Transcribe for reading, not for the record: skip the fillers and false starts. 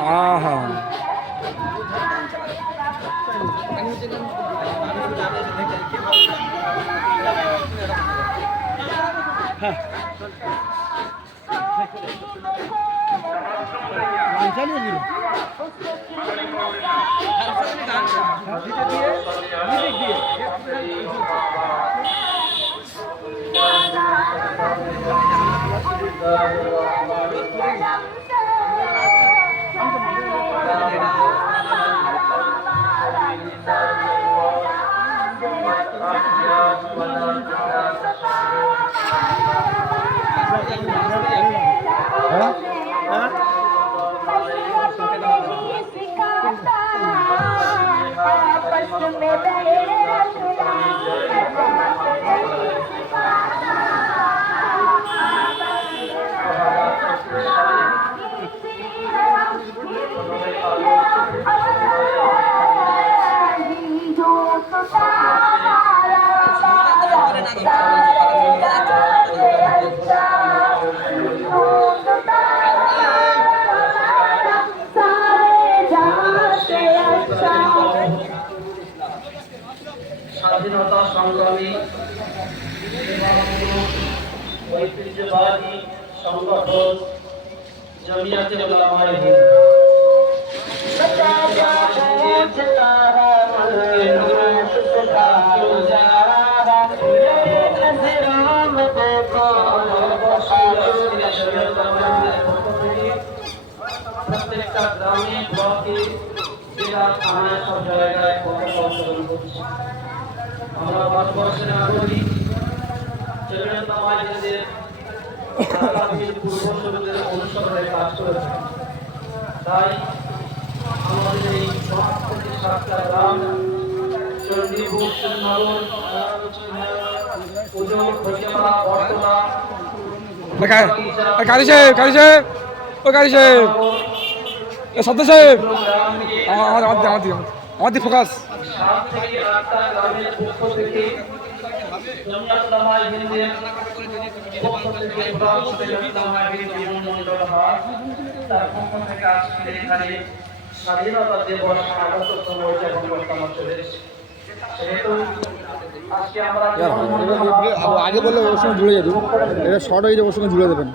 हाँ हाँ স্বাধীনতা সংগ্রামী ঐতিহ্যবাহী সংগঠন জমিয়াতে উলামায়ে হিন্দ প্রত্যেকটা গ্রামে ব্লকে জেলা থানায় সব জায়গায় পতাকা উত্তোলন করছি। আমরা ভারতবর্ষের নাগরিক জমিয়ত-উলামায়ে-হিন্দের পূর্বসূরীদের অনুসরণে কাজ করেছে। তাই আমাদের এই ৭৭টা গ্রাম চণ্ডীপুর, শ্রীনগর, উজল, ফটিয়ালা, বটতলা, কারি সাহেব ও কারি সাহেব সদ্য সাহেব আমাদের ফোকাস ৭ থেকে ৮টা গ্রামের পক্ষ থেকে জমিয়ত-উলামায়ে-হিন্দের পক্ষ থেকে জমিয়ত-উলামায়ে-হিন্দ বিমন্ডল হয় তার পক্ষ থেকে আজকে এখানে স্বাধীনতা দিবস ৭৮তম উদযাপন করতে আমরা চলেছি। সেহেতু আজকে আমরা আগে বললে ওর সঙ্গে জুড়ে যেত, এটা শর্ট হয়ে যাবে, ওর সঙ্গে জুড়ে দেবেন।